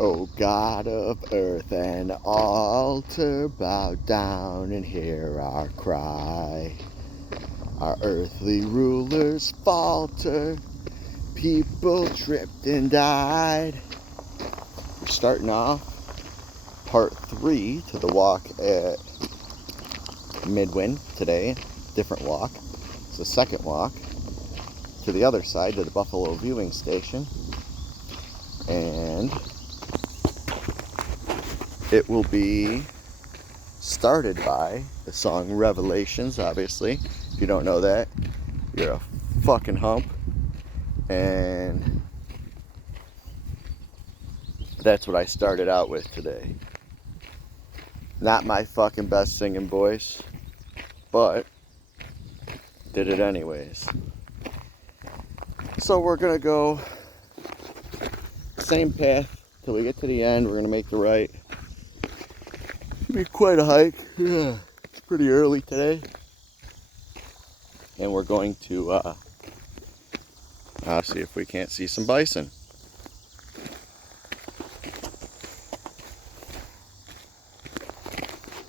O God of earth and altar, bow down and hear our cry. Our earthly rulers falter, people tripped and died. We're starting off part 3 to the walk at Midewin today. Different walk. It's the second walk to the other side, to the Buffalo viewing station. And it will be started by the song Revelations, obviously. If you don't know that, you're a fucking hump. And that's what I started out with today. Not my fucking best singing voice, but did it anyways. So we're gonna go same path till we get to the end. We're gonna make the right. It'll be quite a hike. Yeah, it's pretty early today. And we're going to see if we can't see some bison.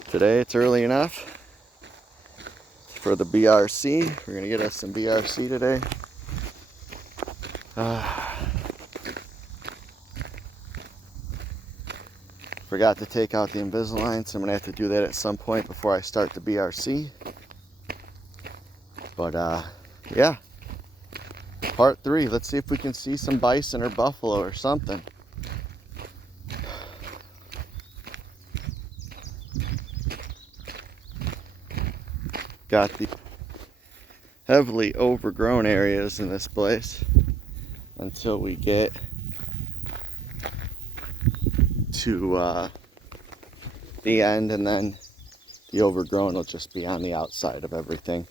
Today it's early enough for the BRC. We're going to get us some BRC today. Forgot to take out the Invisalign, so I'm going to have to do that at some point before I start the BRC. But yeah, part 3. Let's see if we can see some bison or buffalo or something. Got the heavily overgrown areas in this place until we get to the end, and then the overgrown will just be on the outside of everything.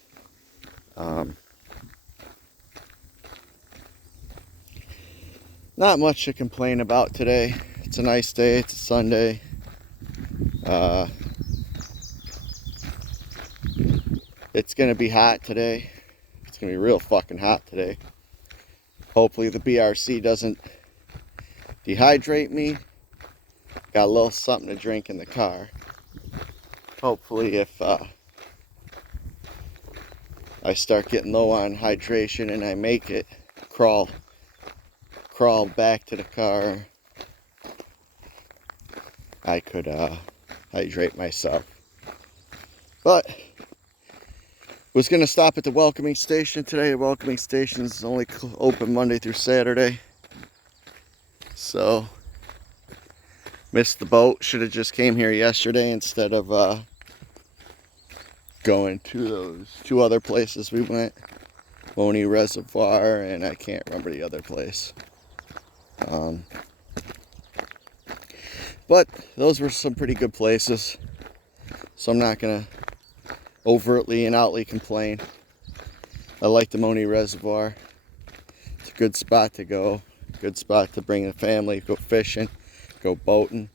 Not much to complain about today. It's a nice day. It's a Sunday. It's gonna be hot today. It's gonna be real fucking hot today. Hopefully the BRC doesn't dehydrate me. Got a little something to drink in the car. Hopefully if I start getting low on hydration and I make it, crawl back to the car, I could hydrate myself. But was going to stop at the welcoming station today. The welcoming station is only open Monday through Saturday. So missed the boat. Should have just came here yesterday instead of going to those 2 other places we went. Boney Reservoir, and I can't remember the other place. But those were some pretty good places. So I'm not going to overtly and outly complain. I like the Boney Reservoir. It's a good spot to go. Good spot to bring the family, go fishing, go boating.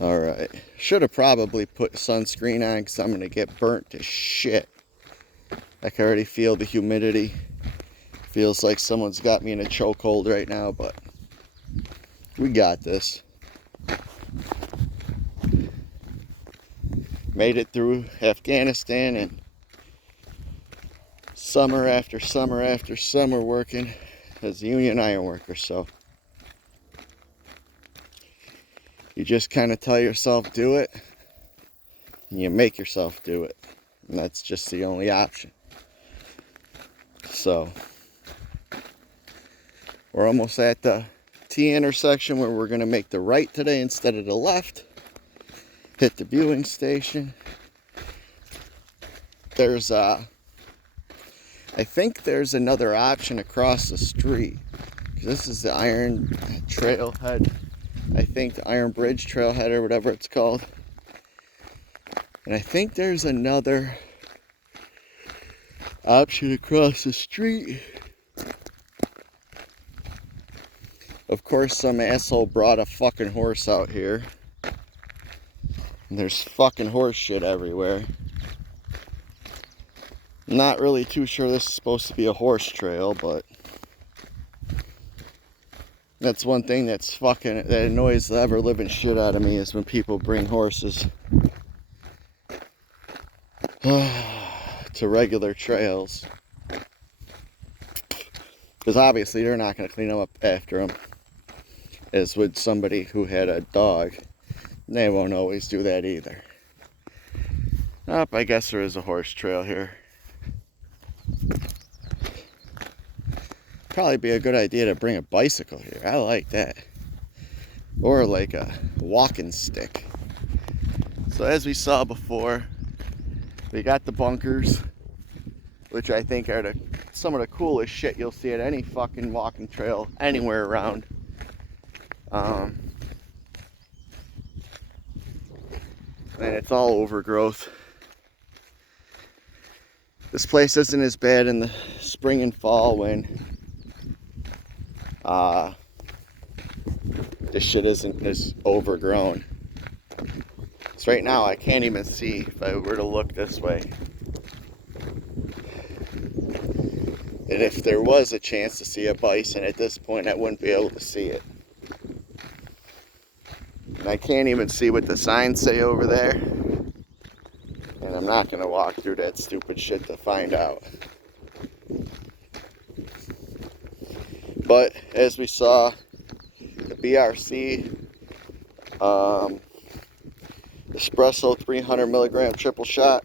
Alright. Should have probably put sunscreen on because I'm going to get burnt to shit. I can already feel the humidity. Feels like someone's got me in a chokehold right now, but we got this. Made it through Afghanistan and summer after summer after summer working as a union iron worker. So you just kind of tell yourself do it, and you make yourself do it, and that's just the only option. So we're almost at the T intersection where we're going to make the right today instead of the left. Hit the viewing station. There's I think there's another option across the street. This is the Iron Trailhead. I think the Iron Bridge Trailhead or whatever it's called. And I think there's another option across the street. Of course, some asshole brought a fucking horse out here. And there's fucking horse shit everywhere. I'm not really too sure this is supposed to be a horse trail, but That's one thing that annoys the ever living shit out of me, is when people bring horses to regular trails. Because obviously they're not going to clean them up after them, as would somebody who had a dog. They won't always do that either. I guess there is a horse trail here. Probably be a good idea to bring a bicycle here. I like that. Or like a walking stick. So as we saw before, we got the bunkers, which I think are some of the coolest shit you'll see at any fucking walking trail anywhere around. And it's all overgrowth. This place isn't as bad in the spring and fall when this shit isn't as overgrown. So right now I can't even see if I were to look this way. And if there was a chance to see a bison at this point, I wouldn't be able to see it. And I can't even see what the signs say over there. And I'm not going to walk through that stupid shit to find out. But as we saw, the BRC Espresso 300 milligram triple shot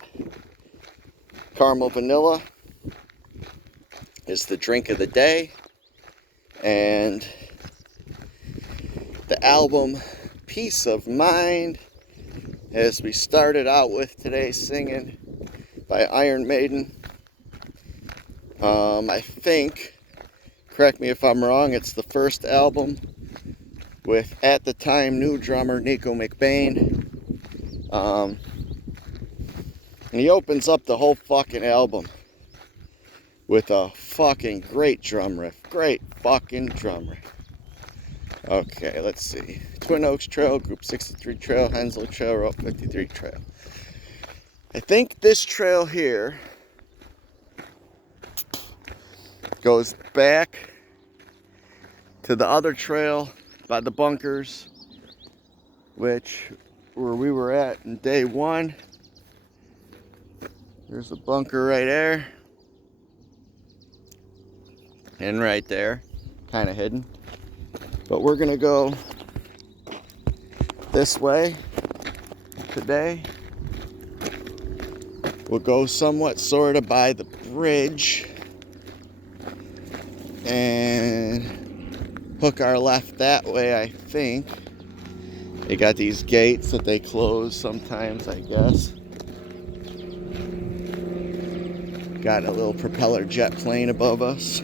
caramel vanilla is the drink of the day. And the album Peace of Mind, as we started out with today, singing by Iron Maiden. I think, correct me if I'm wrong, it's the first album with, at the time, new drummer Nico McBain. And he opens up the whole fucking album with a fucking great drum riff. Great fucking drum riff. Okay, let's see. Twin Oaks Trail, Group 63 Trail, Henslow Trail, Route 53 Trail. I think this trail here goes back to the other trail by the bunkers, which where we were at in day one. There's a bunker right there. And right there, kind of hidden. But we're gonna go this way today. We'll go somewhat sort of by the bridge and hook our left that way, I think. They got these gates that they close sometimes, I guess. Got a little propeller jet plane above us.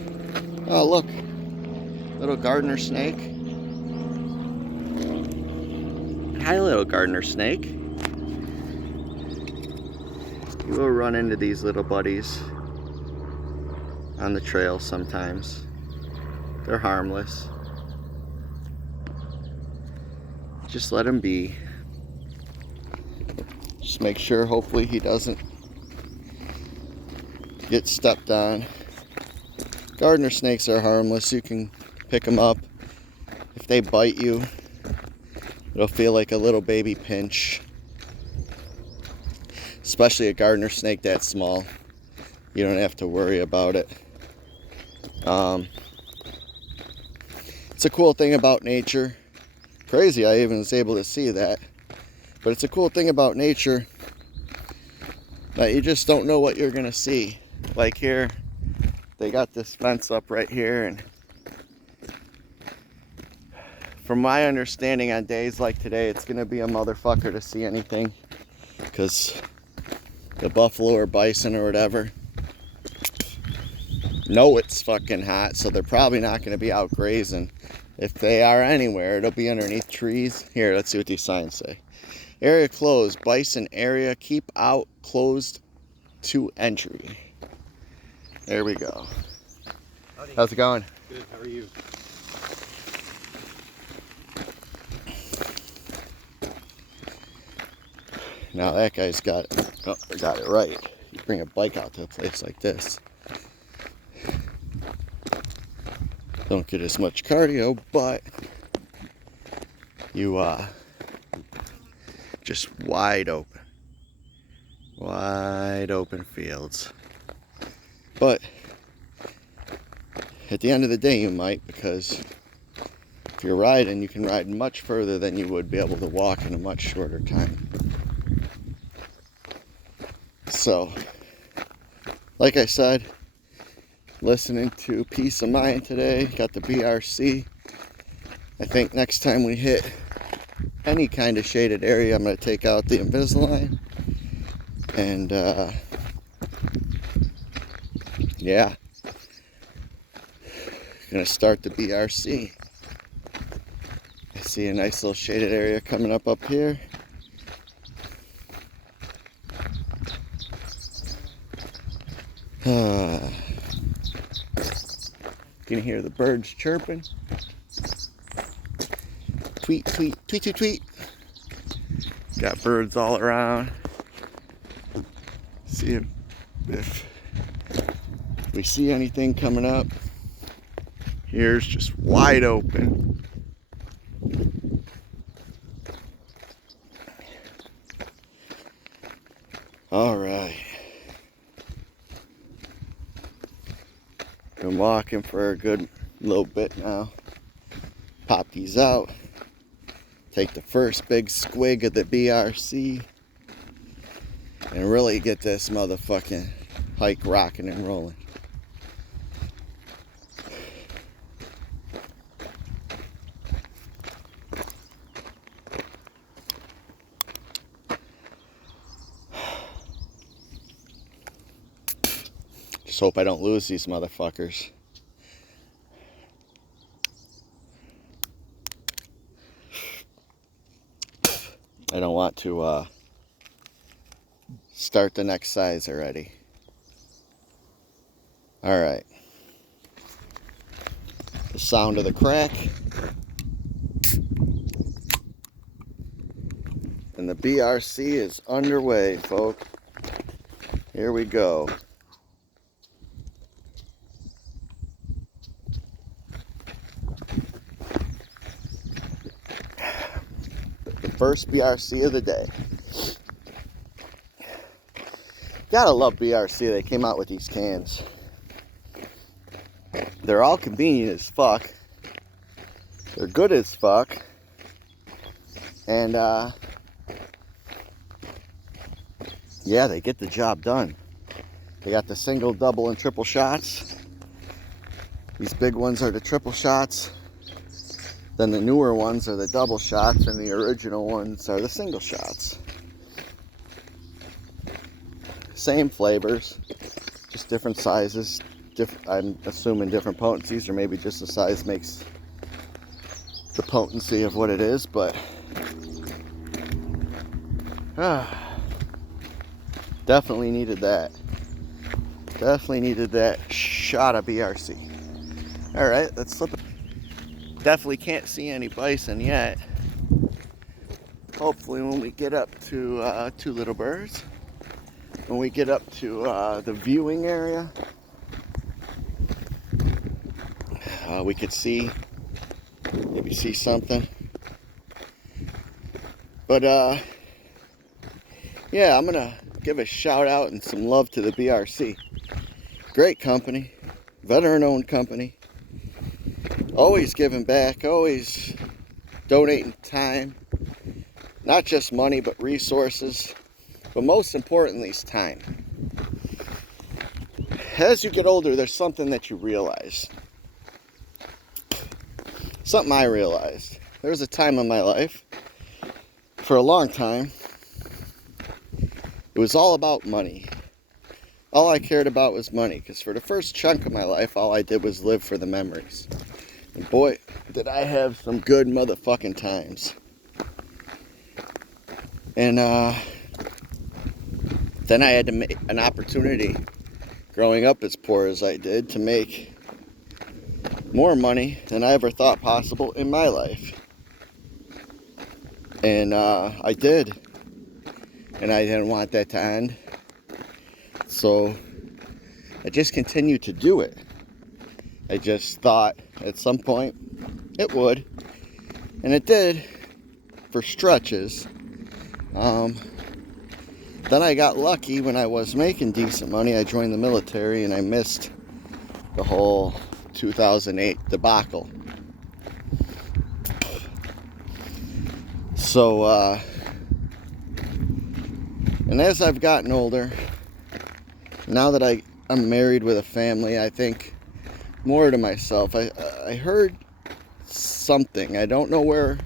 Oh, look. Little gardener snake. Hi, little gardener snake. You will run into these little buddies on the trail sometimes. They're harmless. Just let him be. Just make sure, hopefully, he doesn't get stepped on. Gardener snakes are harmless. You can pick them up. If they bite you, it'll feel like a little baby pinch. Especially a gardener snake that small. You don't have to worry about it. It's a cool thing about nature. Crazy I even was able to see that. But it's a cool thing about nature that you just don't know what you're gonna see. Like here, they got this fence up right here, and from my understanding, on days like today, it's gonna be a motherfucker to see anything, because the buffalo or bison or whatever know it's fucking hot, so they're probably not gonna be out grazing. If they are anywhere, it'll be underneath trees. Here, let's see what these signs say. Area closed, bison area, keep out, closed to entry. There we go. Howdy. How's it going? Good, how are you? Now that guy's got it right. You bring a bike out to a place like this. Don't get as much cardio, but you just wide open fields. But at the end of the day, you might, because if you're riding, you can ride much further than you would be able to walk in a much shorter time. So, like I said, listening to Peace of Mind today, got the BRC. I think next time we hit any kind of shaded area, I'm going to take out the Invisalign. And, yeah. Going to start the BRC. I see a nice little shaded area coming up here. You can hear the birds chirping. Tweet, tweet, tweet, tweet, tweet. Got birds all around. See if we see anything coming up. Here's just wide open. All right. Been walking for a good little bit now. Pop these out. Take the first big squig of the BRC. And really get this motherfucking hike rocking and rolling. Just hope I don't lose these motherfuckers. I don't want to start the next size already. Alright. The sound of the crack. And the BRC is underway, folks. Here we go. First BRC of the day. Gotta love BRC. They came out with these cans. They're all convenient as fuck. They're good as fuck. And yeah, they get the job done. They got the single, double, and triple shots. These big ones are the triple shots. Then the newer ones are the double shots, and the original ones are the single shots. Same flavors, just different sizes. I'm assuming different potencies, or maybe just the size makes the potency of what it is, but definitely needed that. Definitely needed that shot of BRC. Alright, let's flip it. Definitely can't see any bison yet. Hopefully when we get up to Two Little Birds, when we get up to the viewing area, we could maybe see something. But yeah, I'm gonna give a shout out and some love to the BRC. Great company, veteran owned company. Always giving back, always donating time, not just money, but resources, but most importantly is time. As you get older, there's something that you realize. Something I realized. There was a time in my life, for a long time, it was all about money. All I cared about was money, because for the first chunk of my life, all I did was live for the memories. And boy, did I have some good motherfucking times. And then I had to make an opportunity, growing up as poor as I did, to make more money than I ever thought possible in my life. And I did. And I didn't want that to end. So I just continued to do it. I just thought at some point it would. And it did for stretches. Then I got lucky when I was making decent money. I joined the military and I missed the whole 2008 debacle. So, and as I've gotten older, now that I'm married with a family, I think more to myself. I heard something. I don't know where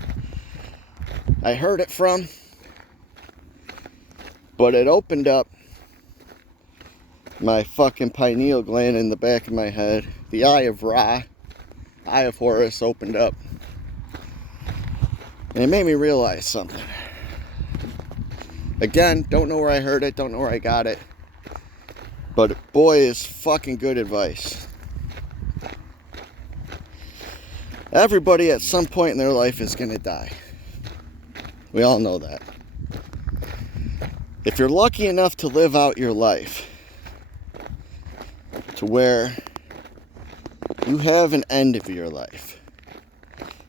I heard it from, but it opened up my fucking pineal gland in the back of my head. The eye of Ra, eye of Horus opened up. And it made me realize something. Again, don't know where I heard it, don't know where I got it. But boy, is fucking good advice. Everybody at some point in their life is gonna die. We all know that. If you're lucky enough to live out your life to where you have an end of your life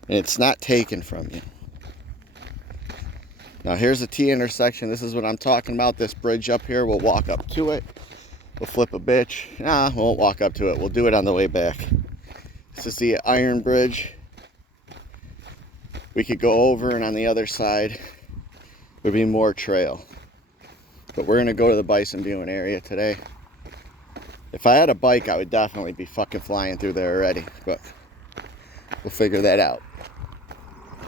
and it's not taken from you. Now here's a T intersection. This is what I'm talking about. This bridge up here, we'll walk up to it. We'll flip a bitch. Nah, we won't walk up to it. We'll do it on the way back. This is the iron bridge. We could go over, and on the other side would be more trail. But we're gonna go to the bison viewing area today. If I had a bike, I would definitely be fucking flying through there already, but we'll figure that out.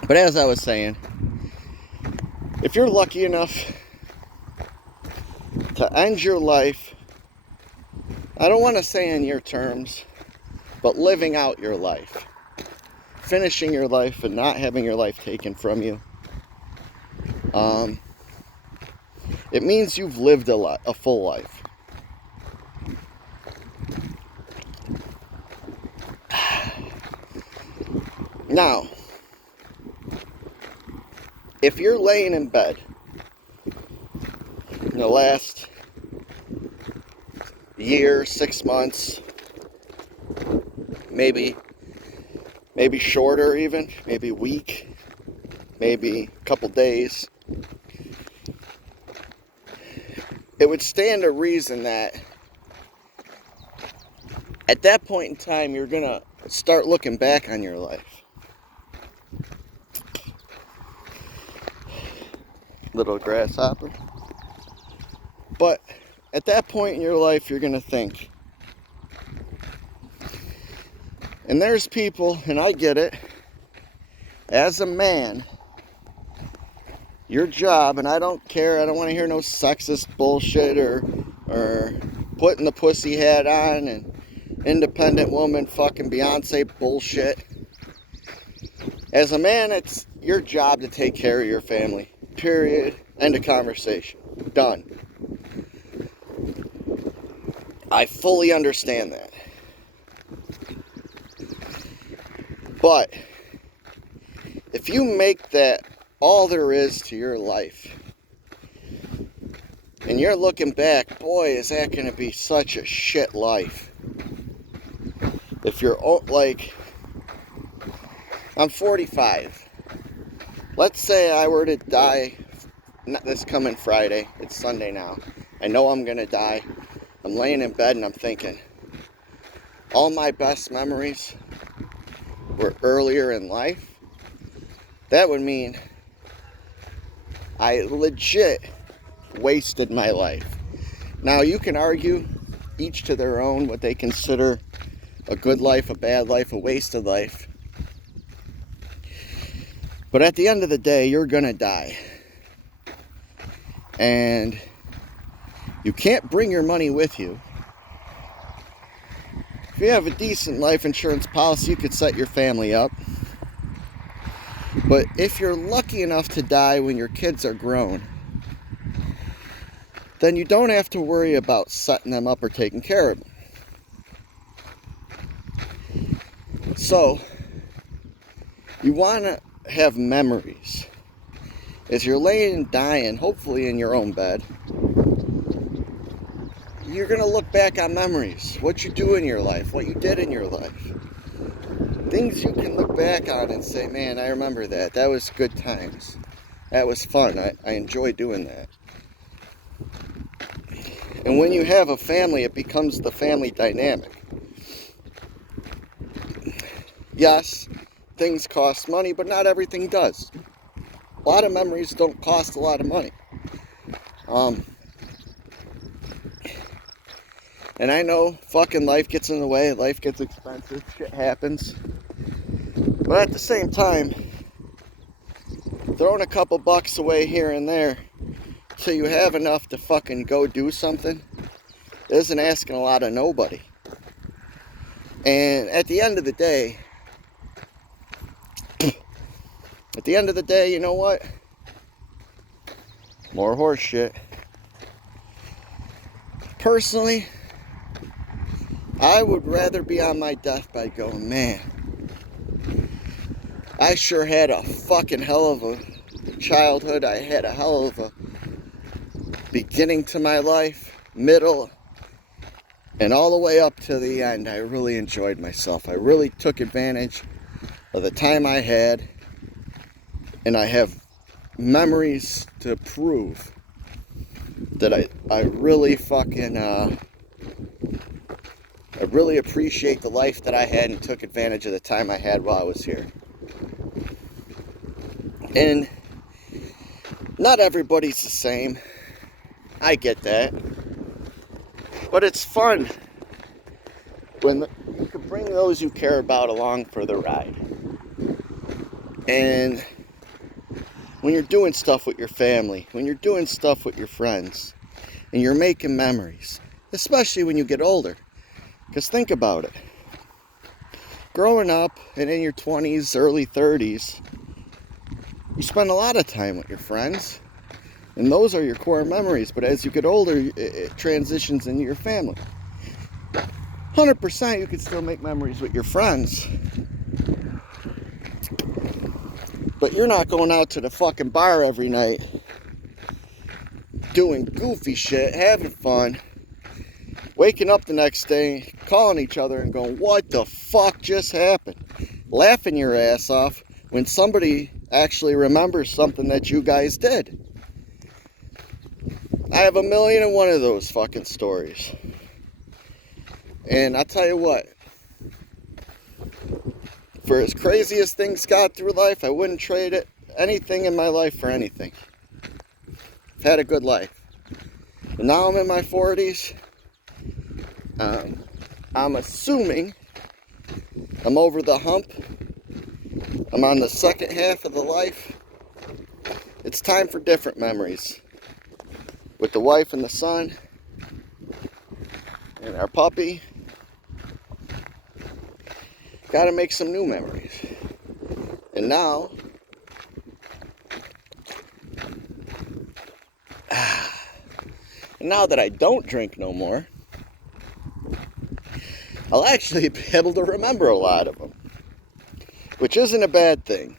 But as I was saying, if you're lucky enough to end your life, I don't want to say in your terms, but living out your life, finishing your life and not having your life taken from you, it means you've lived a full life. Now, if you're laying in bed in the last year, 6 months, maybe shorter even, maybe a week, maybe a couple days, it would stand to reason that at that point in time you're gonna start looking back on your life. Little grasshopper. But at that point in your life, you're gonna think. And there's people, and I get it, as a man, your job, and I don't care, I don't want to hear no sexist bullshit or putting the pussy hat on and independent woman fucking Beyonce bullshit. As a man, it's your job to take care of your family. Period. End of conversation. Done. I fully understand that. But if you make that all there is to your life, and you're looking back, boy, is that going to be such a shit life. If you're like, I'm 45. Let's say I were to die, not this coming Friday, it's Sunday now. I know I'm going to die. I'm laying in bed and I'm thinking, all my best memories were earlier in life. That would mean I legit wasted my life. Now you can argue, each to their own, what they consider a good life, a bad life, a wasted life. But at the end of the day, you're gonna die. And you can't bring your money with you. If you have a decent life insurance policy, you could set your family up. But if you're lucky enough to die when your kids are grown, then you don't have to worry about setting them up or taking care of them. So, you want to have memories. As you're laying and dying, hopefully in your own bed, you're going to look back on memories, what you do in your life, what you did in your life. Things you can look back on and say, man, I remember that. That was good times. That was fun. I enjoy doing that. And when you have a family, it becomes the family dynamic. Yes, things cost money, but not everything does. A lot of memories don't cost a lot of money. And I know fucking life gets in the way, life gets expensive, shit happens. But at the same time, throwing a couple bucks away here and there so you have enough to fucking go do something isn't asking a lot of nobody. And at the end of the day, you know what? More horse shit. Personally, I would rather be on my deathbed going, man, I sure had a fucking hell of a childhood. I had a hell of a beginning to my life, middle, and all the way up to the end. I really enjoyed myself. I really took advantage of the time I had, and I have memories to prove that I really fucking, I really appreciate the life that I had and took advantage of the time I had while I was here. And not everybody's the same. I get that. But it's fun when you can bring those you care about along for the ride. And when you're doing stuff with your family, when you're doing stuff with your friends, and you're making memories, especially when you get older. Because think about it. Growing up and in your 20s, early 30s, you spend a lot of time with your friends. And those are your core memories. But as you get older, it transitions into your family. 100% you can still make memories with your friends. But you're not going out to the fucking bar every night, doing goofy shit, having fun, waking up the next day, calling each other and going, what the fuck just happened? Laughing your ass off when somebody actually remembers something that you guys did. I have 1,000,001 of those fucking stories. And I'll tell you what, for as crazy as things got through life, I wouldn't trade anything in my life for anything. I've had a good life. And now I'm in my 40s. I'm assuming I'm over the hump. I'm on the second half of the life. It's time for different memories. With the wife and the son. And our puppy. Gotta make some new memories. And now, that I don't drink no more, I'll actually be able to remember a lot of them. Which isn't a bad thing.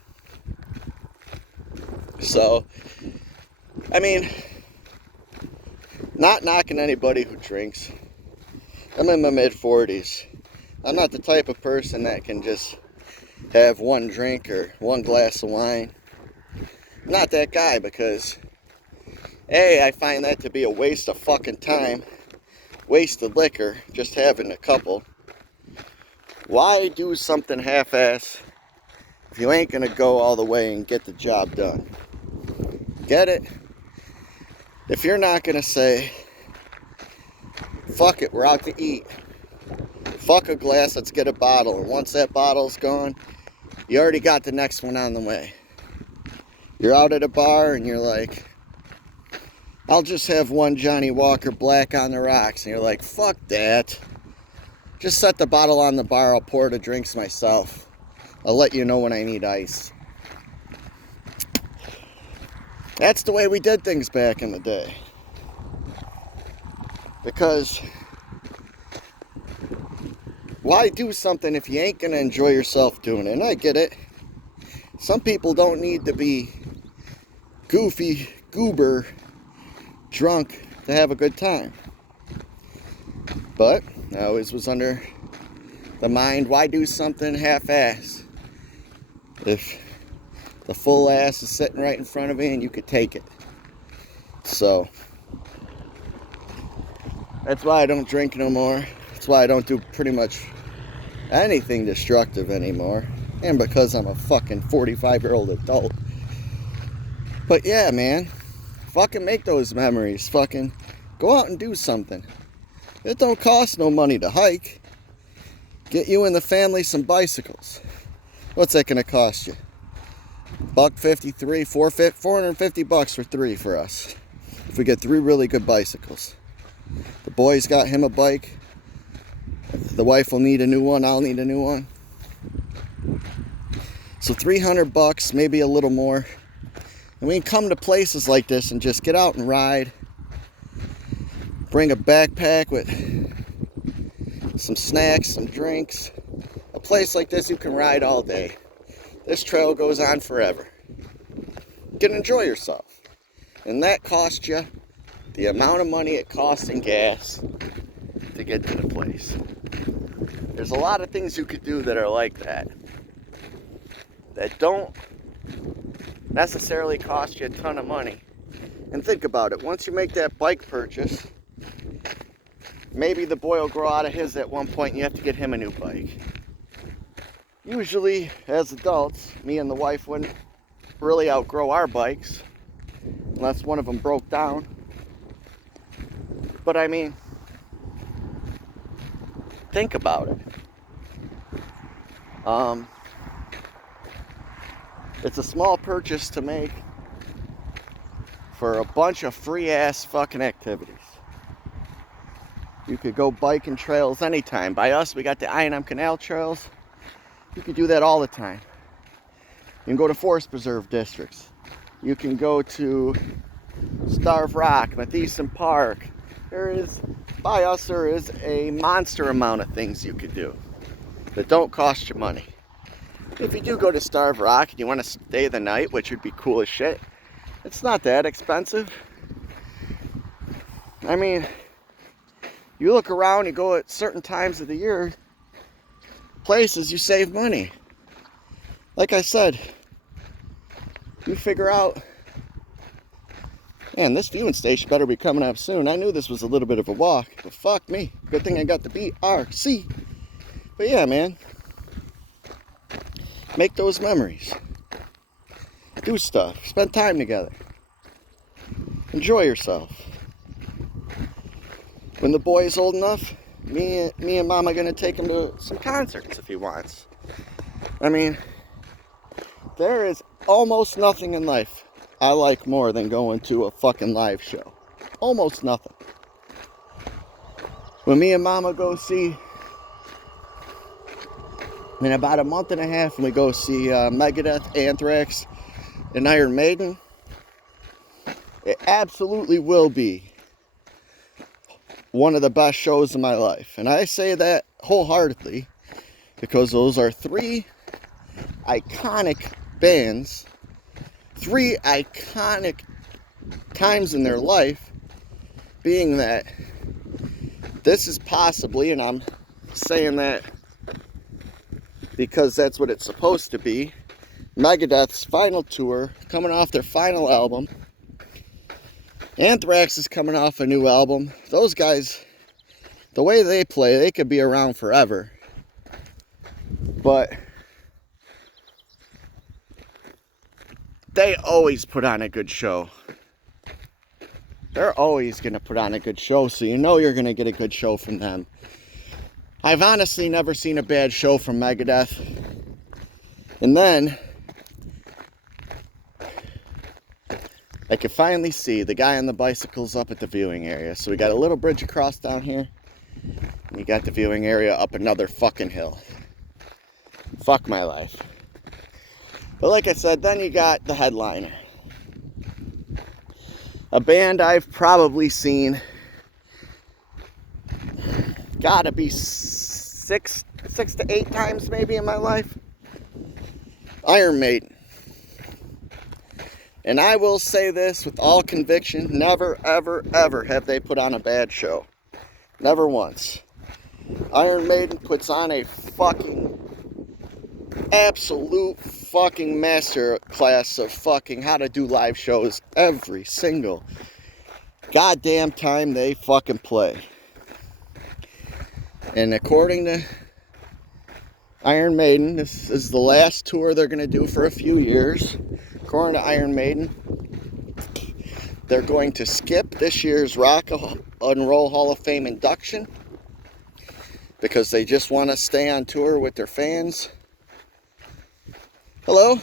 So, I mean, not knocking anybody who drinks. I'm in my mid-40s. I'm not the type of person that can just have one drink or one glass of wine. I'm not that guy because, A, I find that to be a waste of fucking time. Waste of liquor, just having a couple. Why do something half-ass if you ain't gonna go all the way and get the job done? Get it? If you're not gonna say, fuck it, we're out to eat. Fuck a glass, let's get a bottle. And once that bottle's gone, you already got the next one on the way. You're out at a bar and you're like, I'll just have one Johnny Walker Black on the rocks. And you're like, fuck that. Just set the bottle on the bar, I'll pour the drinks myself. I'll let you know when I need ice. That's the way we did things back in the day. Because why do something if you ain't gonna enjoy yourself doing it? And I get it. Some people don't need to be goofy, goober, drunk to have a good time. But I always was under the mind, why do something half-ass if the full ass is sitting right in front of you and you could take it? So that's why I don't drink no more. That's why I don't do pretty much anything destructive anymore. And because I'm a fucking 45-year-old adult. But yeah, man, fucking make those memories. Fucking go out and do something. It don't cost no money to hike. Get you and the family some bicycles. What's that gonna cost you? $1.53, $450 for 3 for us. If we get 3 really good bicycles. The boys got him a bike. The wife will need a new one. I'll need a new one. So $300, maybe a little more. And we can come to places like this and just get out and ride. Bring a backpack with some snacks, some drinks. A place like this you can ride all day. This trail goes on forever. You can enjoy yourself. And that costs you the amount of money it costs in gas to get to the place. There's a lot of things you could do that are like that. That don't necessarily cost you a ton of money. And think about it. Once you make that bike purchase, maybe the boy will grow out of his at one point and you have to get him a new bike. Usually, as adults, me and the wife wouldn't really outgrow our bikes unless one of them broke down. But I mean, think about it. It's a small purchase to make for a bunch of free-ass fucking activities. You could go biking trails anytime. By us, we got the I&M Canal trails. You can do that all the time. You can go to forest preserve districts. You can go to Starved Rock, Matheson Park. By us, there is a monster amount of things you could do that don't cost you money. If you do go to Starved Rock and you want to stay the night, which would be cool as shit, it's not that expensive. I mean, you look around, you go at certain times of the year, places you save money. Like I said, you figure out, man, this viewing station better be coming up soon. I knew this was a little bit of a walk, but fuck me. Good thing I got the BRC. But yeah, man, make those memories. Do stuff. Spend time together. Enjoy yourself. When the boy is old enough, me and Mom are going to take him to some concerts if he wants. I mean, there is almost nothing in life I like more than going to a fucking live show. Almost nothing. When me and Mama go see, in about a month and a half, when we go see Megadeth, Anthrax, and Iron Maiden, it absolutely will be one of the best shows of my life. And I say that wholeheartedly because those are 3 iconic bands, 3 iconic times in their life, being that this is possibly, and I'm saying that because that's what it's supposed to be, Megadeth's final tour, coming off their final album. Anthrax is coming off a new album. Those guys, the way they play, they could be around forever. But they always put on a good show. They're always going to put on a good show, so you know you're going to get a good show from them. I've honestly never seen a bad show from Megadeth. And then I could finally see the guy on the bicycles up at the viewing area. So we got a little bridge across down here. And you got the viewing area up another fucking hill. Fuck my life. But like I said, then you got the headliner. A band I've probably seen, gotta be six to 8 times maybe in my life. Iron Maiden. And I will say this with all conviction, never, ever, ever have they put on a bad show. Never once. Iron Maiden puts on a fucking absolute fucking master class of fucking how to do live shows every single goddamn time they fucking play. And according to Iron Maiden, this is the last tour they're going to do for a few years. According to Iron Maiden, they're going to skip this year's Rock and Roll Hall of Fame induction because they just want to stay on tour with their fans. Hello?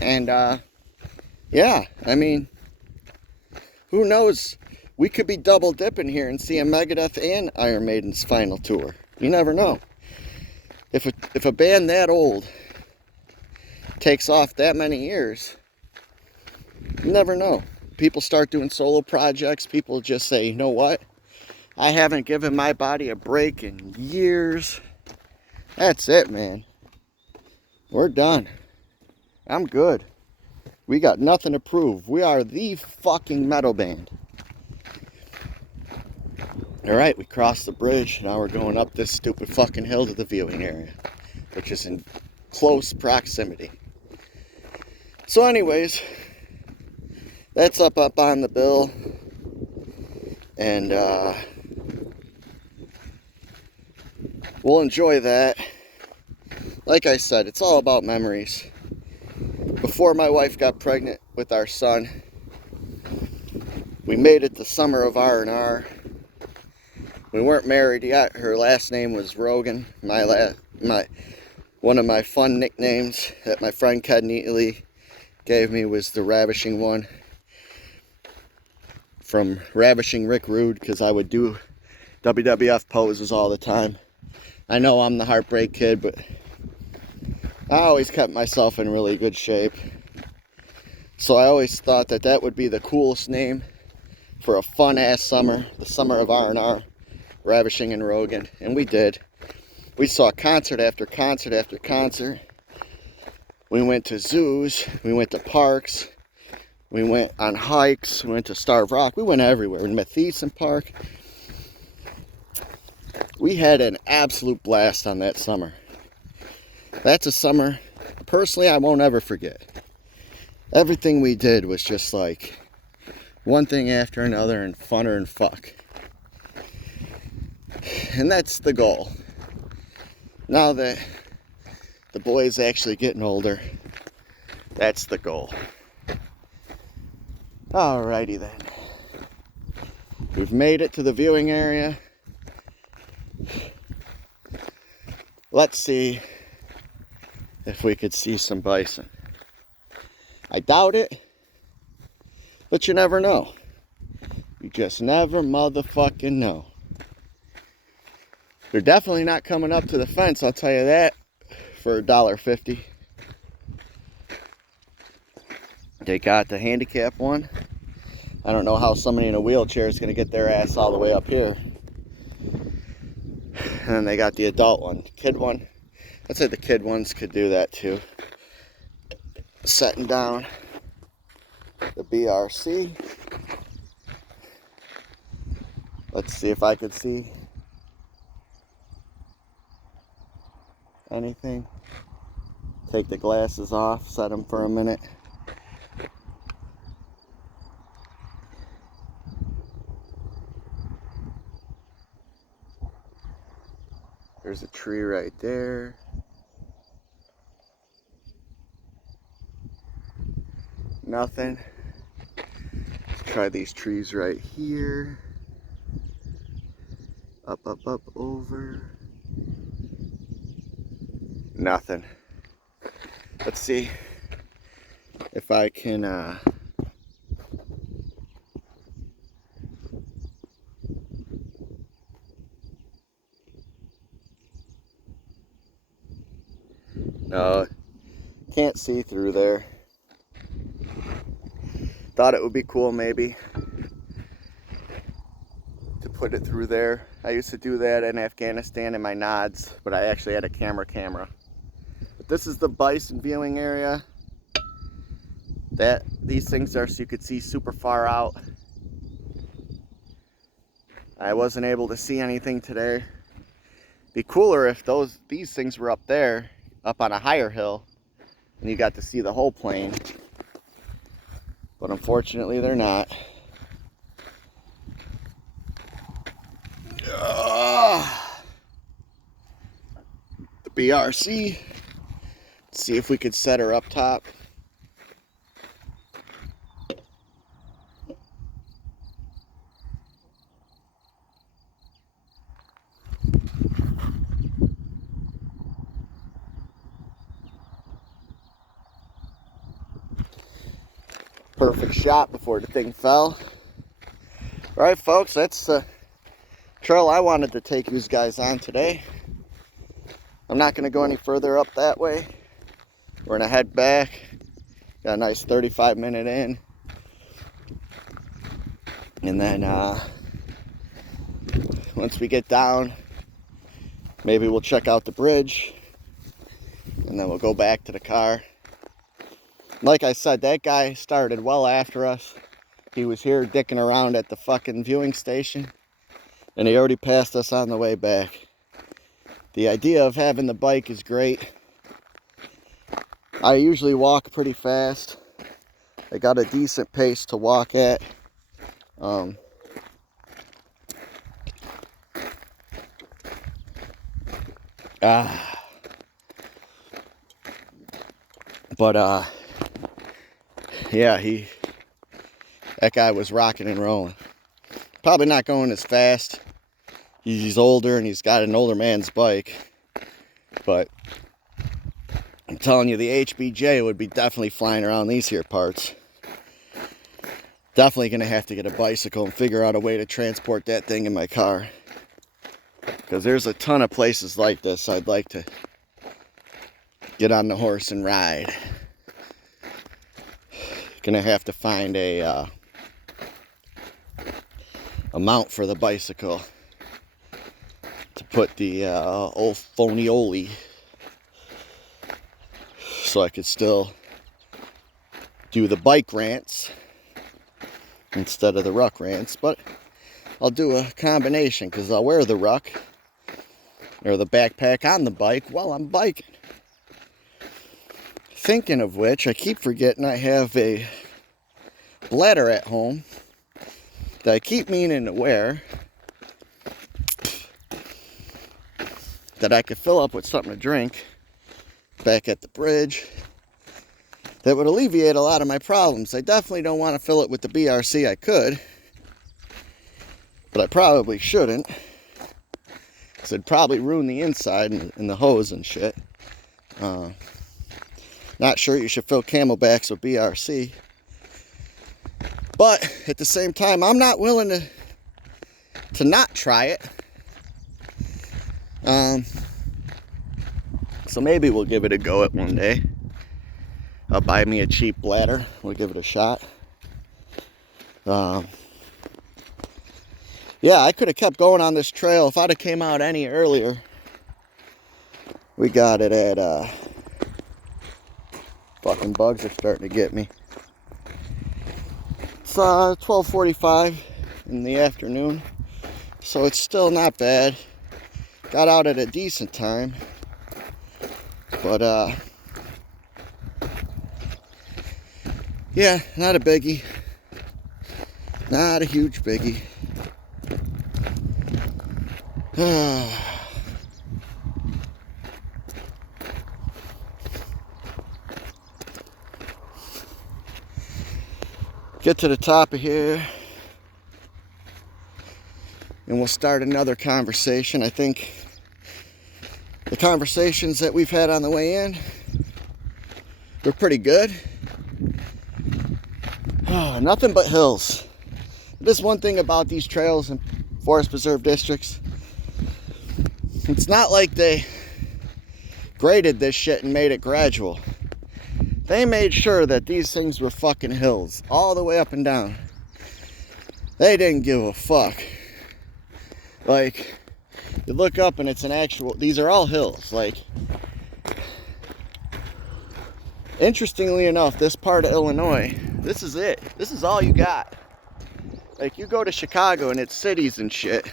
And, yeah, I mean, who knows? We could be double dipping here and see a Megadeth and Iron Maiden's final tour. You never know. If a band that old takes off that many years, you never know. People start doing solo projects. People just say, you know what? I haven't given my body a break in years. That's it, man. We're done. I'm good. We got nothing to prove. We are the fucking metal band. Alright, we crossed the bridge. Now we're going up this stupid fucking hill to the viewing area, which is in close proximity. So anyways, that's up on the bill. And we'll enjoy that. Like I said, it's all about memories. Before my wife got pregnant with our son, we made it the summer of R&R. We weren't married yet. Her last name was Rogan. One of my fun nicknames that my friend Ken Neatley gave me was the Ravishing One, from Ravishing Rick Rude, because I would do WWF poses all the time. I know I'm the Heartbreak Kid, but I always kept myself in really good shape. So I always thought that that would be the coolest name for a fun-ass summer, the summer of R&R, Ravishing and Rogan. And we did. We saw concert after concert after concert. We went to zoos. We went to parks. We went on hikes. We went to Starved Rock. We went everywhere. We met Thiessen Park. We had an absolute blast on that summer. That's a summer, personally, I won't ever forget. Everything we did was just like one thing after another and funner and fuck. And that's the goal. Now that the boy's actually getting older, that's the goal. Alrighty then. We've made it to the viewing area. Let's see if we could see some bison. I doubt it, but you never know. You just never motherfucking know. They're definitely not coming up to the fence, I'll tell you that, for $1.50. They got the handicap one. I don't know how somebody in a wheelchair is going to get their ass all the way up here. And then they got the adult one. Kid one, I'd say the kid ones could do that too. Setting down the BRC. Let's see if I could see anything. Take the glasses off, set them for a minute. There's a tree right there. Nothing. Let's try these trees right here. Up, over. Nothing. Let's see if I can no, can't see through there. Thought it would be cool maybe to put it through there. I used to do that in Afghanistan in my nods, but I actually had a camera. But this is the bison viewing area. These things are so you could see super far out. I wasn't able to see anything today. Be cooler if these things were up there, up on a higher hill, and you got to see the whole plain. But unfortunately, they're not. The BRC. Let's see if we could set her up top. Perfect shot before the thing fell. All right, folks, that's the trail I wanted to take you guys on today. I'm not going to go any further up that way. We're going to head back. Got a nice 35-minute in. And then once we get down, maybe we'll check out the bridge. And then we'll go back to the car. Like I said, that guy started well after us. He was here dicking around at the fucking viewing station. And he already passed us on the way back. The idea of having the bike is great. I usually walk pretty fast. I got a decent pace to walk at. Yeah, that guy was rocking and rolling. Probably not going as fast. He's older and he's got an older man's bike. But I'm telling you, the HBJ would be definitely flying around these here parts. Definitely going to have to get a bicycle and figure out a way to transport that thing in my car. Because there's a ton of places like this I'd like to get on the horse and ride. Gonna have to find a mount for the bicycle to put the old phonioli, so I could still do the bike rants instead of the ruck rants. But I'll do a combination, because I'll wear the ruck or the backpack on the bike while I'm biking. Thinking of which, I keep forgetting I have a bladder at home that I keep meaning to wear, that I could fill up with something to drink back at the bridge. That would alleviate a lot of my problems. I definitely don't want to fill it with the BRC. I could, but I probably shouldn't, because it'd probably ruin the inside and the hose and shit. Not sure you should fill camelbacks with BRC. But at the same time, I'm not willing to not try it. So maybe we'll give it a go at one day. I'll buy me a cheap bladder. We'll give it a shot. Yeah, I could have kept going on this trail if I'd have came out any earlier. We got it at fucking bugs are starting to get me. It's 12:45 in the afternoon, so it's still not bad. Got out at a decent time, but yeah, not a biggie. Not a huge biggie. Get to the top of here and we'll start another conversation. I think the conversations that we've had on the way in were pretty good. Nothing but hills. There's one thing about these trails in forest preserve districts. It's not like they graded this shit and made it gradual. They made sure that these things were fucking hills all the way up and down. They didn't give a fuck. Like, you look up and it's an actual, these are all hills. Like, interestingly enough, this part of Illinois, this is it. This is all you got. Like, you go to Chicago and it's cities and shit,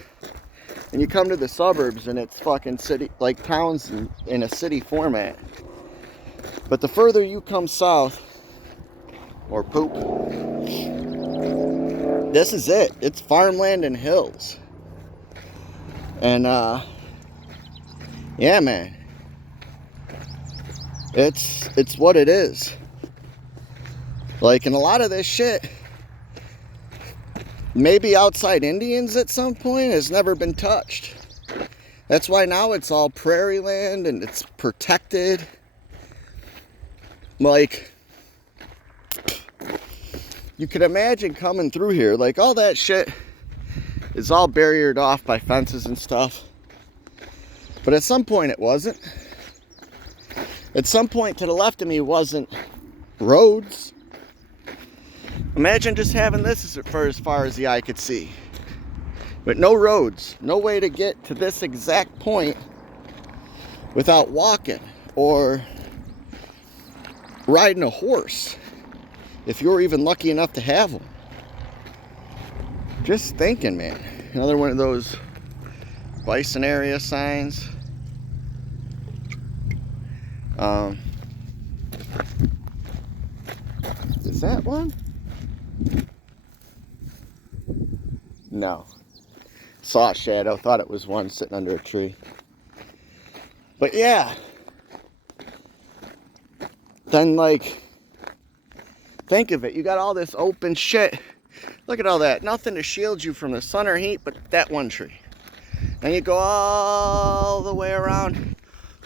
and you come to the suburbs and it's fucking city, like towns in a city format. But the further you come south, or poop, this is it. It's farmland and hills. And yeah, man, it's what it is. Like, and a lot of this shit, maybe outside Indians at some point, has never been touched. That's why now it's all prairie land and it's protected. Like, you could imagine coming through here, like, all that shit is all barriered off by fences and stuff. But at some point it wasn't. At some point to the left of me wasn't roads. Imagine just having this for as far as the eye could see. But no roads, no way to get to this exact point without walking or riding a horse, if you were even lucky enough to have one. Just thinking, man. Another one of those bison area signs. Is that one? No. Saw a shadow, thought it was one sitting under a tree. But yeah. Then, like, think of it. You got all this open shit. Look at all that. Nothing to shield you from the sun or heat but that one tree. Then you go all the way around.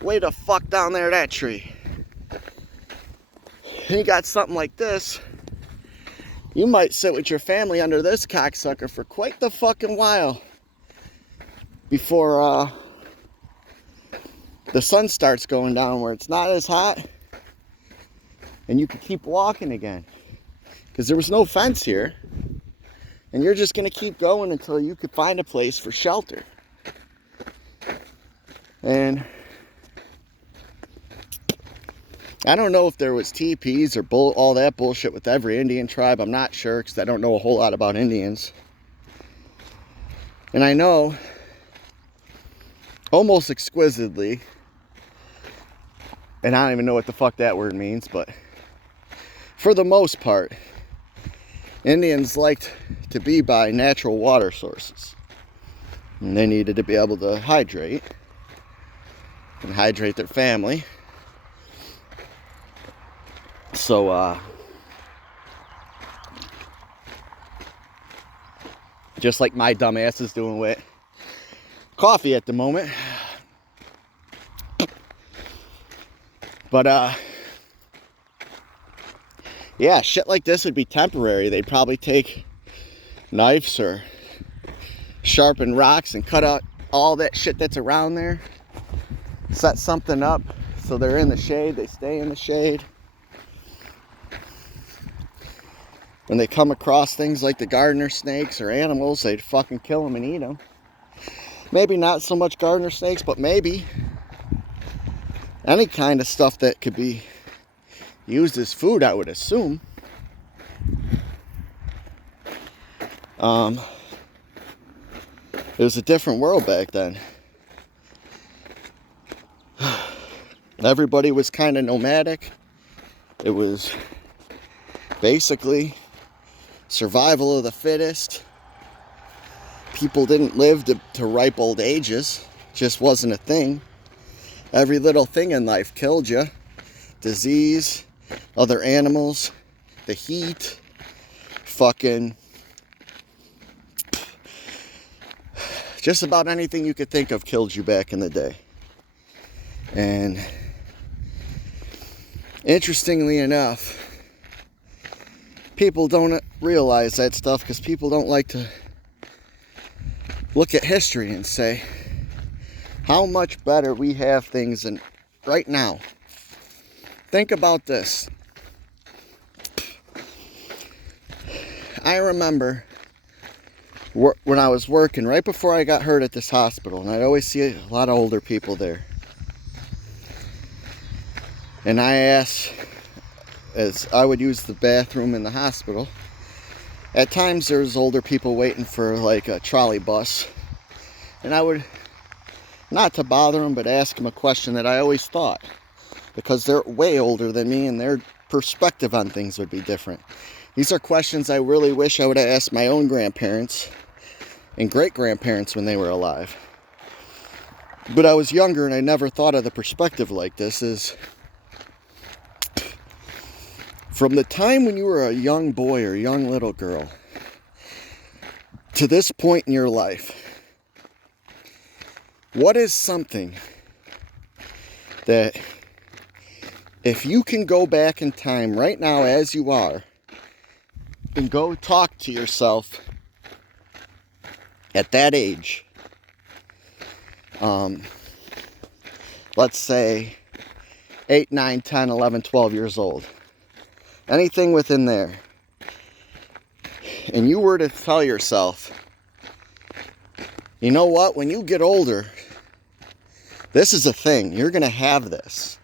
Way the fuck down there, that tree. And you got something like this. You might sit with your family under this cocksucker for quite the fucking while before the sun starts going down, where it's not as hot and you can keep walking again. Because there was no fence here, and you're just going to keep going until you could find a place for shelter. And I don't know if there was teepees or all that bullshit with every Indian tribe. I'm not sure, because I don't know a whole lot about Indians. And I know almost exquisitely, and I don't even know what the fuck that word means, but for the most part, Indians liked to be by natural water sources. And they needed to be able to hydrate and hydrate their family. So, just like my dumb ass is doing with coffee at the moment. But, yeah, shit like this would be temporary. They'd probably take knives or sharpen rocks and cut out all that shit that's around there. Set something up so they're in the shade, they stay in the shade. When they come across things like the gardener snakes or animals, they'd fucking kill them and eat them. Maybe not so much gardener snakes, but maybe any kind of stuff that could be used as food, I would assume. It was a different world back then. Everybody was kind of nomadic. It was basically survival of the fittest. People didn't live to ripe old ages. Just wasn't a thing. Every little thing in life killed you. Disease, other animals, the heat, fucking just about anything you could think of killed you back in the day. And interestingly enough, people don't realize that stuff because people don't like to look at history and say how much better we have things than right now. Think about this. I remember when I was working right before I got hurt at this hospital, and I'd always see a lot of older people there. And I asked, as I would use the bathroom in the hospital, At times there's older people waiting for like a trolley bus, and I would, not to bother them, but ask them a question that I always thought, because they're way older than me and their perspective on things would be different. These are questions I really wish I would have asked my own grandparents and great-grandparents when they were alive. But I was younger and I never thought of the perspective like this. Is from the time when you were a young boy or young little girl to this point in your life, what is something that if you can go back in time right now as you are and go talk to yourself at that age, let's say 8, 9, 10, 11, 12 years old, anything within there, and you were to tell yourself, you know what, when you get older, this is a thing, you're going to have this.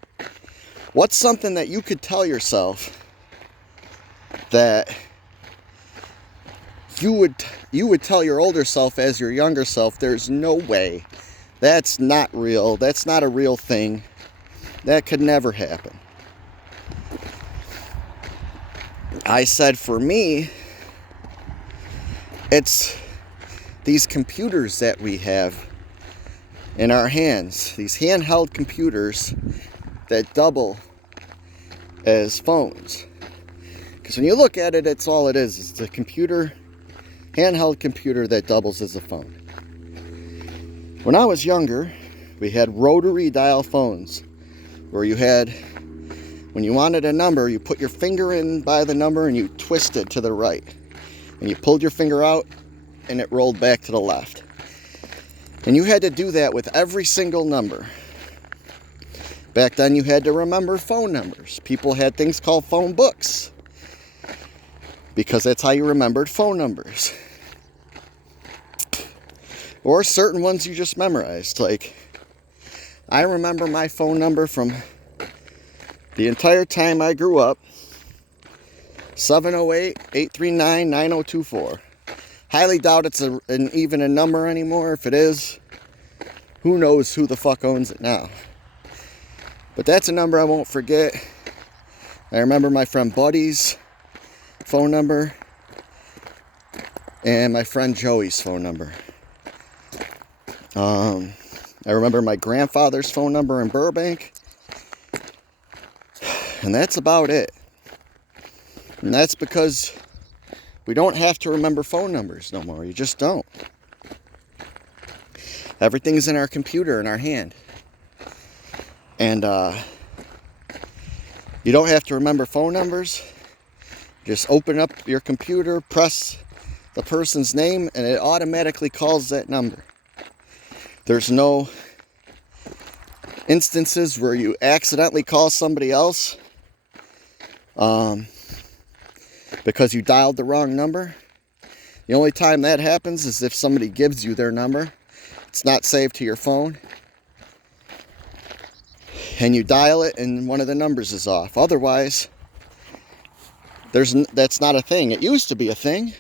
What's something that you could tell yourself that you would tell your older self as your younger self, there's no way, that's not real, that's not a real thing, that could never happen? I said for me, it's these computers that we have in our hands, these handheld computers that double as phones. Because when you look at it, it's all it is. It's a computer, handheld computer that doubles as a phone. When I was younger, we had rotary dial phones where you had, when you wanted a number, you put your finger in by the number and you twist it to the right. And you pulled your finger out and it rolled back to the left. And you had to do that with every single number. Back then you had to remember phone numbers. People had things called phone books, because that's how you remembered phone numbers. Or certain ones you just memorized. Like, I remember my phone number from the entire time I grew up, 708-839-9024. Highly doubt it's even a number anymore. If it is, who knows who the fuck owns it now. But that's a number I won't forget. I remember my friend Buddy's phone number and my friend Joey's phone number. I remember my grandfather's phone number in Burbank. And that's about it. And that's because we don't have to remember phone numbers no more. You just don't. Everything's in our computer, in our hand. And you don't have to remember phone numbers. Just open up your computer, press the person's name, and it automatically calls that number. There's no instances where you accidentally call somebody else because you dialed the wrong number. The only time that happens is if somebody gives you their number. It's not saved to your phone. And you dial it and one of the numbers is off. Otherwise, that's not a thing. It used to be a thing.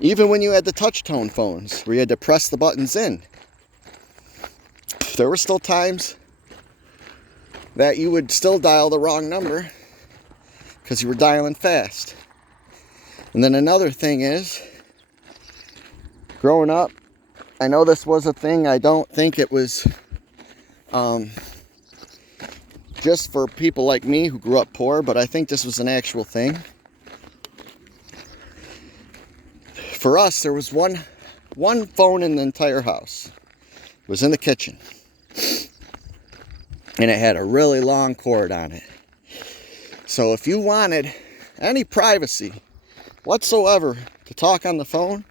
Even when you had the touch tone phones where you had to press the buttons in. There were still times that you would still dial the wrong number because you were dialing fast. And then another thing is, growing up, I know this was a thing. I don't think it was just for people like me who grew up poor, but I think this was an actual thing. For us, there was one phone in the entire house. It was in the kitchen. And it had a really long cord on it. So if you wanted any privacy whatsoever to talk on the phone,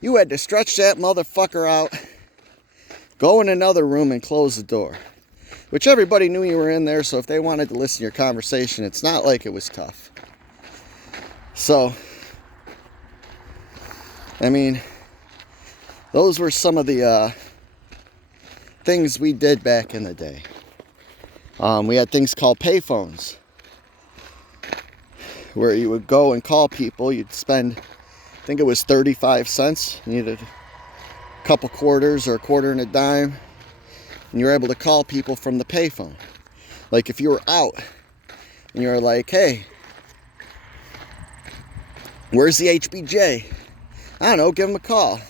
you had to stretch that motherfucker out, go in another room and close the door. Which everybody knew you were in there, so if they wanted to listen to your conversation, it's not like it was tough. So, I mean, those were some of the things we did back in the day. We had things called payphones. where you would go and call people. You'd spend, I think it was 35 cents. You needed a couple quarters or a quarter and a dime. And you were able to call people from the payphone. Like if you were out and you were like, hey, where's the HBJ? I don't know, give them a call.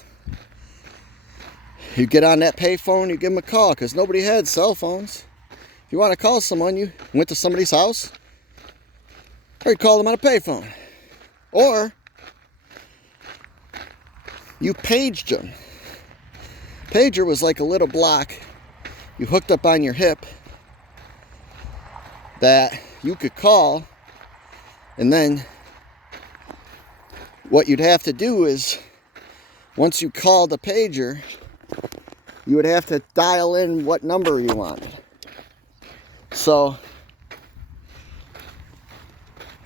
You get on that payphone, you give them a call, because nobody had cell phones. If you want to call someone, you went to somebody's house, or you called them on a payphone. Or you paged them. Pager was like a little block you hooked up on your hip that you could call, and then what you'd have to do is, once you called the pager, you would have to dial in what number you wanted. So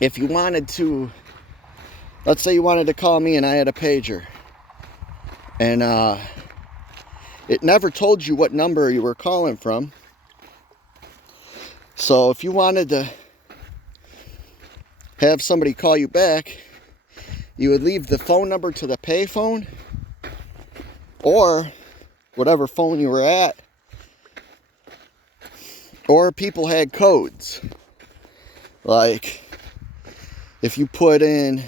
if you wanted to, let's say you wanted to call me and I had a pager, and it never told you what number you were calling from. So if you wanted to have somebody call you back, you would leave the phone number to the payphone, or whatever phone you were at, or people had codes. Like if you put in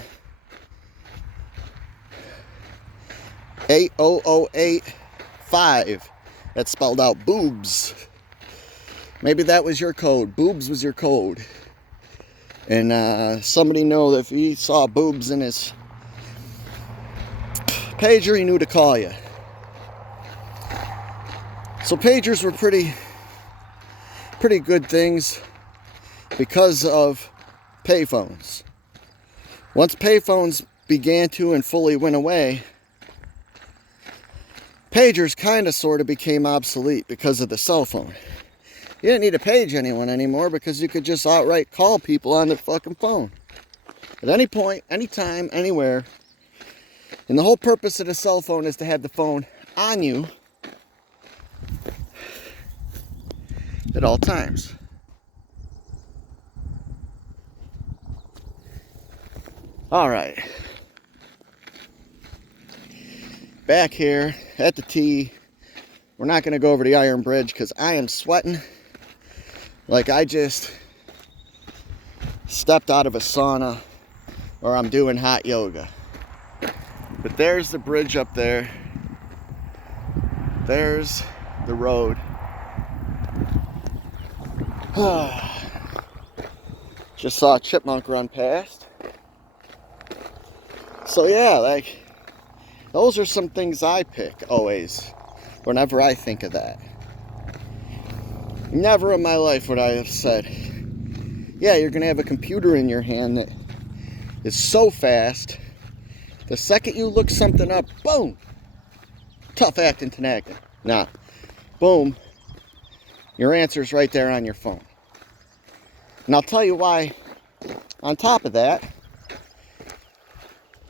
80085, that spelled out boobs. Maybe that was your code. Boobs was your code. And somebody know that if he saw boobs in his pager, he knew to call you. So pagers were pretty good things because of payphones. Once payphones began to and fully went away, pagers kind of sort of became obsolete because of the cell phone. You didn't need to page anyone anymore because you could just outright call people on their fucking phone. At any point, anytime, anywhere. And the whole purpose of the cell phone is to have the phone on you at all times. All right. Back here at the tee. We're not going to go over the Iron Bridge because I am sweating like I just stepped out of a sauna or I'm doing hot yoga. But there's the bridge up there. There's the road. Just saw a chipmunk run past. So yeah, like, those are some things I pick always whenever I think of that. Never in my life would I have said, yeah, you're gonna have a computer in your hand that is so fast, the second you look something up, boom, tough acting, tenacting. Nah, boom, your answer's right there on your phone. And I'll tell you why, on top of that,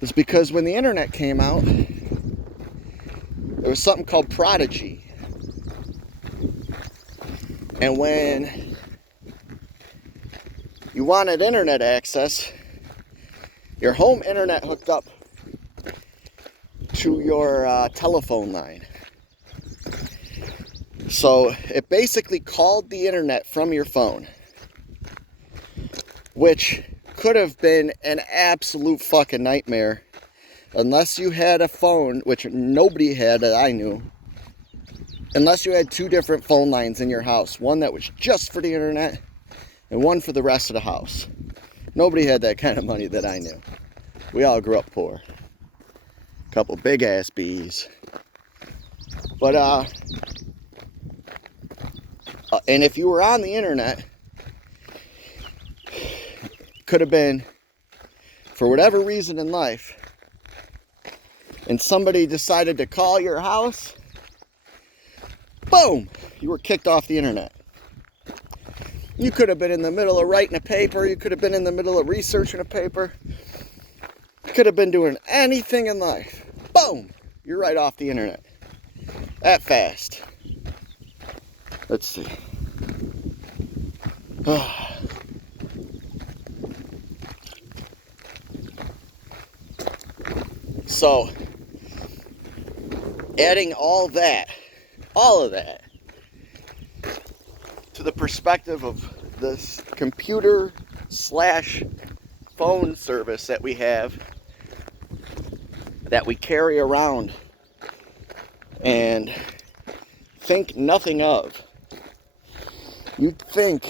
is because when the internet came out, there was something called Prodigy. And when you wanted internet access, your home internet hooked up to your telephone line. So it basically called the internet from your phone, which could have been an absolute fucking nightmare unless you had a phone, which nobody had that I knew, unless you had two different phone lines in your house, one that was just for the internet and one for the rest of the house. Nobody had that kind of money that I knew. We all grew up poor. A couple big ass bees. But and if you were on the internet, could have been for whatever reason in life, and somebody decided to call your house, boom, you were kicked off the internet. You could have been in the middle of writing a paper, you could have been in the middle of researching a paper, you could have been doing anything in life. Boom, you're right off the internet. That fast. Let's see. So, adding all of that, to the perspective of this computer slash phone service that we have, that we carry around and think nothing of. You'd think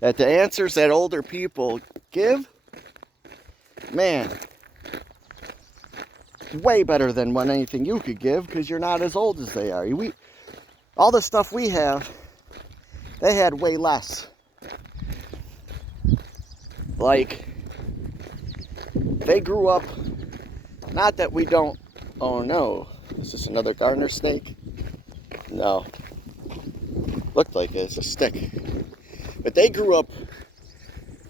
that the answers that older people give, man, way better than what anything you could give, because you're not as old as they are. All the stuff we have, they had way less. Like, they grew up, not that we don't, oh no, is this another gardener snake? No. Looked like it's a stick. But they grew up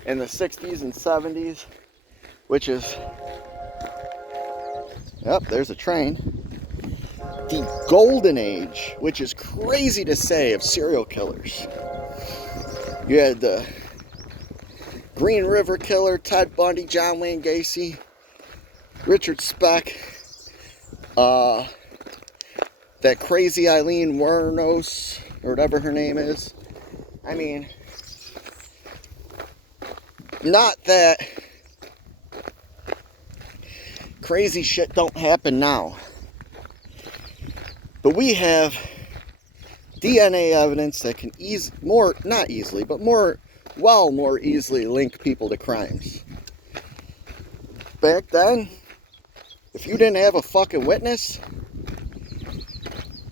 in the 60s and 70s, which is, yep, there's a train. The golden age, which is crazy to say, of serial killers. You had the Green River Killer, Ted Bundy, John Wayne Gacy, Richard Speck, that crazy Eileen Wuornos, or whatever her name is. I mean, not that crazy shit don't happen now, but we have DNA evidence that can more easily link people to crimes. Back then, if you didn't have a fucking witness,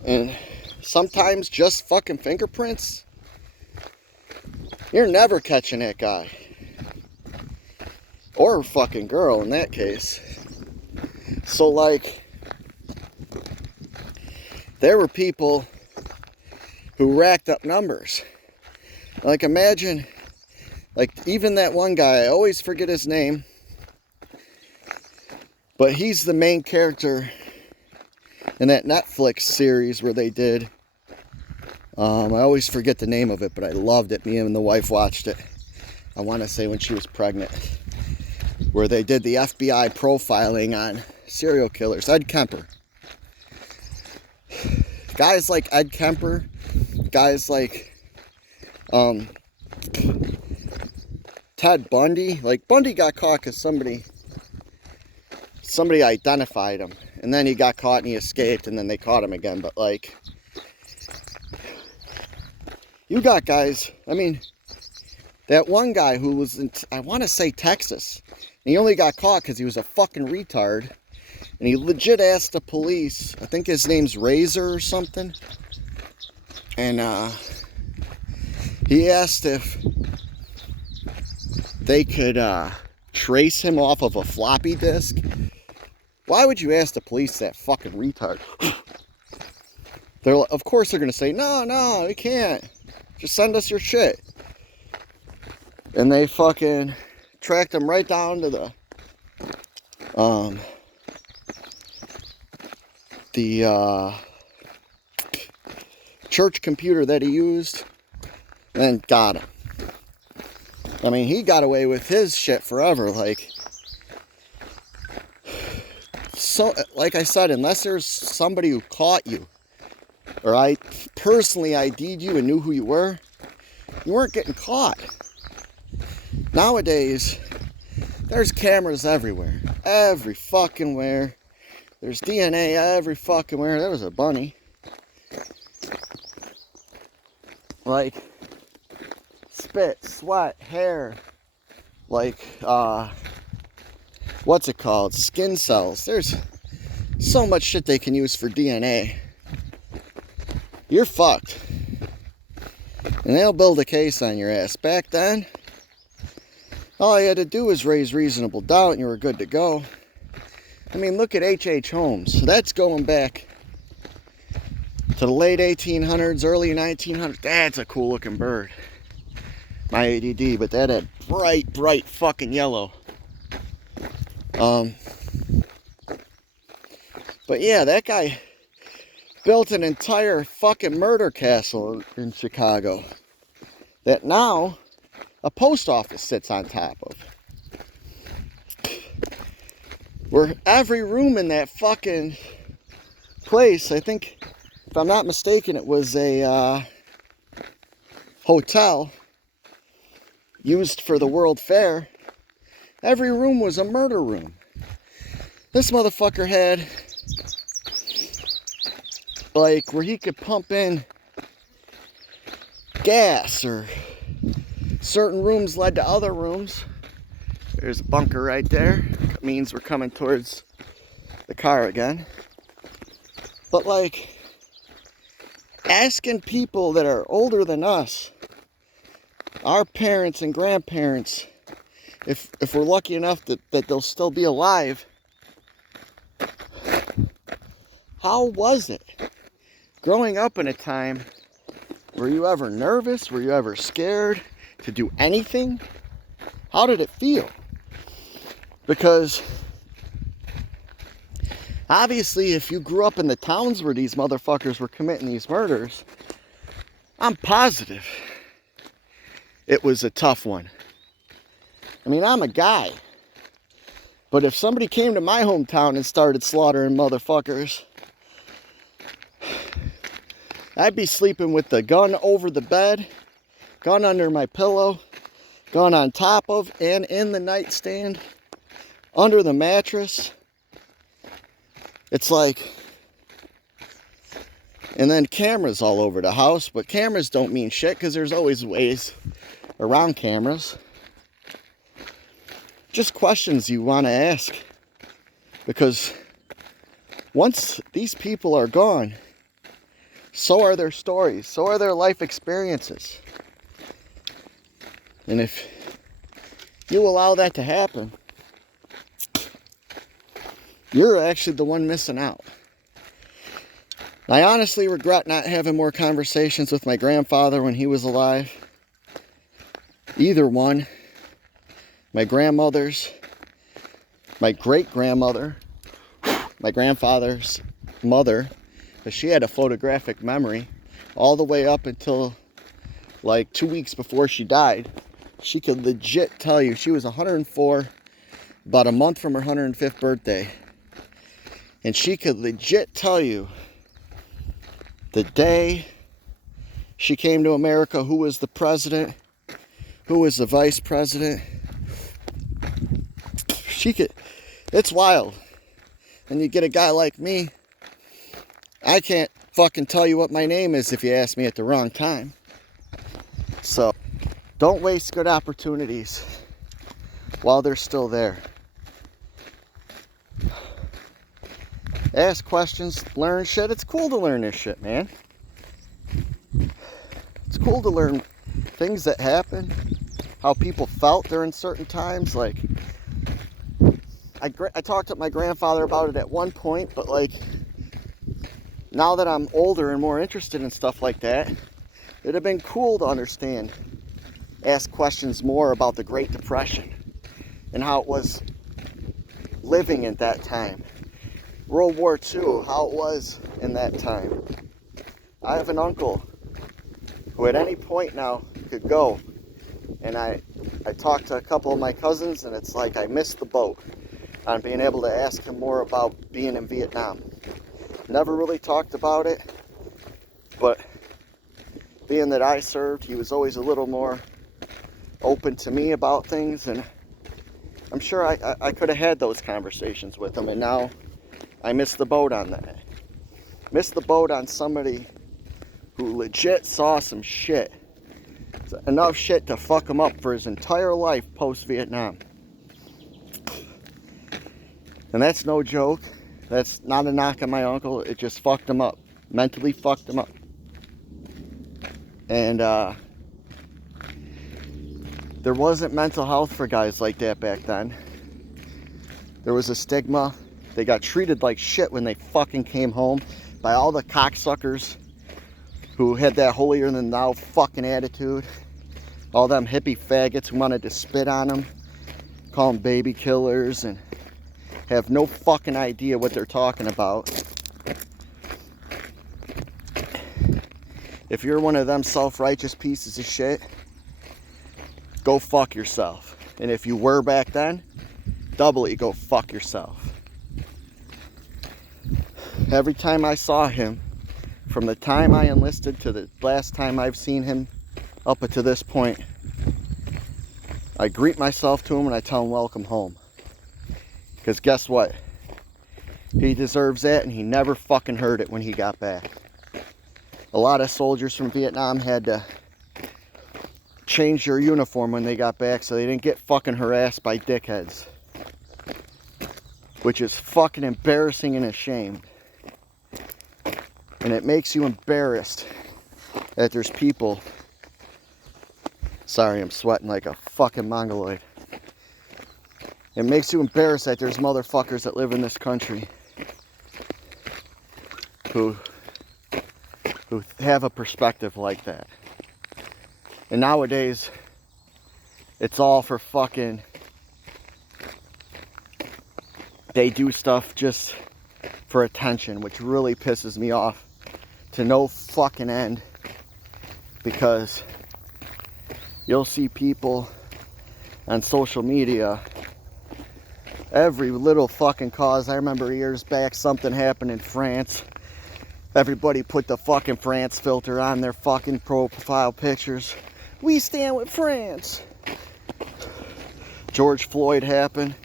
and sometimes just fucking fingerprints, you're never catching that guy. Or fucking girl in that case. So, like, there were people who racked up numbers. Like, imagine, like, even that one guy, I always forget his name, but he's the main character in that Netflix series where they did, I always forget the name of it, but I loved it. Me and the wife watched it, I want to say when she was pregnant, where they did the FBI profiling on serial killers. Ed Kemper. Guys like Ed Kemper, guys like Ted Bundy. Like, Bundy got caught because somebody identified him, and then he got caught and he escaped, and then they caught him again. But, like, you got guys, I mean, that one guy who was in, I want to say Texas, and he only got caught because he was a fucking retard, and he legit asked the police, I think his name's Razor or something, and he asked if they could trace him off of a floppy disk. Why would you ask the police that, fucking retard? Of course they're going to say, no, we can't. Just send us your shit. And they fucking tracked him right down to the church computer that he used, and got him. I mean, he got away with his shit forever. Like, so, like I said, unless there's somebody who caught you, or I personally ID'd you and knew who you weren't getting caught. Nowadays, there's cameras everywhere. Every fucking where. There's DNA every fucking where. There was a bunny. Like, spit, sweat, hair. Like, what's it called? Skin cells. There's so much shit they can use for DNA. You're fucked. And they'll build a case on your ass. Back then, all you had to do was raise reasonable doubt and you were good to go. I mean, look at H.H. Holmes. That's going back to the late 1800s, early 1900s. That's a cool looking bird. My ADD, but that had bright fucking yellow. But yeah, that guy built an entire fucking murder castle in Chicago that now a post office sits on top of. where every room in that fucking place, I think, if I'm not mistaken, it was a hotel used for the World Fair. Every room was a murder room. This motherfucker had, like, where he could pump in gas, or certain rooms led to other rooms. There's a bunker right there. It means we're coming towards the car again. But like, asking people that are older than us, our parents and grandparents, if we're lucky enough that they'll still be alive, how was it growing up in a time? Were you ever nervous? Were you ever scared to do anything? How did it feel? Because obviously, if you grew up in the towns where these motherfuckers were committing these murders, I'm positive it was a tough one. I mean, I'm a guy. But if somebody came to my hometown and started slaughtering motherfuckers, I'd be sleeping with the gun over the bed, gun under my pillow, gun on top of and in the nightstand, under the mattress. It's like, and then cameras all over the house, but cameras don't mean shit because there's always ways around cameras. Just questions you want to ask, because once these people are gone, so are their stories, so are their life experiences. And if you allow that to happen, you're actually the one missing out. I honestly regret not having more conversations with my grandfather when he was alive. Either one. My grandmother's, my great-grandmother, my grandfather's mother, because she had a photographic memory all the way up until like 2 weeks before she died. She could legit tell you, she was 104, about a month from her 105th birthday. And she could legit tell you the day she came to America, who was the president, who was the vice president. She could, it's wild. And you get a guy like me, I can't fucking tell you what my name is if you ask me at the wrong time. So, don't waste good opportunities while they're still there. Ask questions, learn shit. It's cool to learn this shit, man. It's cool to learn things that happen, how people felt during certain times. Like, I talked to my grandfather about it at one point, but like, now that I'm older and more interested in stuff like that, it'd have been cool to understand, ask questions more about the Great Depression and how it was living at that time. World War II, how it was in that time. I have an uncle who at any point now could go, and I talked to a couple of my cousins, and it's like I missed the boat on being able to ask him more about being in Vietnam. Never really talked about it, but being that I served, he was always a little more open to me about things, and I'm sure I could have had those conversations with him, and now I missed the boat on that. Missed the boat on somebody who legit saw some shit. Enough shit to fuck him up for his entire life post-Vietnam. And that's no joke. That's not a knock on my uncle. It just fucked him up. Mentally fucked him up. And there wasn't mental health for guys like that back then. There was a stigma. They got treated like shit when they fucking came home by all the cocksuckers who had that holier-than-thou fucking attitude. All them hippie faggots who wanted to spit on them, call them baby killers, and have no fucking idea what they're talking about. If you're one of them self-righteous pieces of shit, go fuck yourself. And if you were back then, doubly go fuck yourself. Every time I saw him, from the time I enlisted to the last time I've seen him up to this point, I greet myself to him and I tell him welcome home. Because guess what? He deserves that, and he never fucking heard it when he got back. A lot of soldiers from Vietnam had to change their uniform when they got back so they didn't get fucking harassed by dickheads. Which is fucking embarrassing and a shame. And it makes you embarrassed that there's people. Sorry, I'm sweating like a fucking mongoloid. It makes you embarrassed that there's motherfuckers that live in this country who have a perspective like that. And nowadays, it's all for fucking, they do stuff just for attention, which really pisses me off to no fucking end, because you'll see people on social media, every little fucking cause. I remember years back something happened in France. Everybody put the fucking France filter on their fucking profile pictures. We stand with France. George Floyd happened.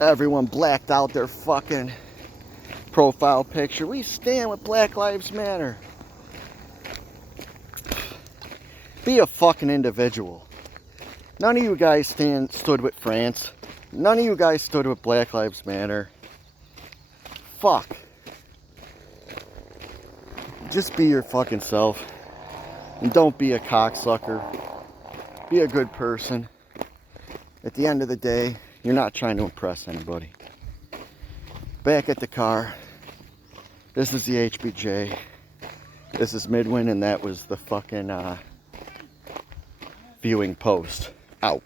Everyone blacked out their fucking profile picture. We stand with Black Lives Matter. Be a fucking individual. None of you guys stood with France. None of you guys stood with Black Lives Matter. Fuck. Just be your fucking self. And don't be a cocksucker. Be a good person. At the end of the day, you're not trying to impress anybody. Back at the car. This is the HBJ. This is Midewin, and that was the fucking viewing post. Out.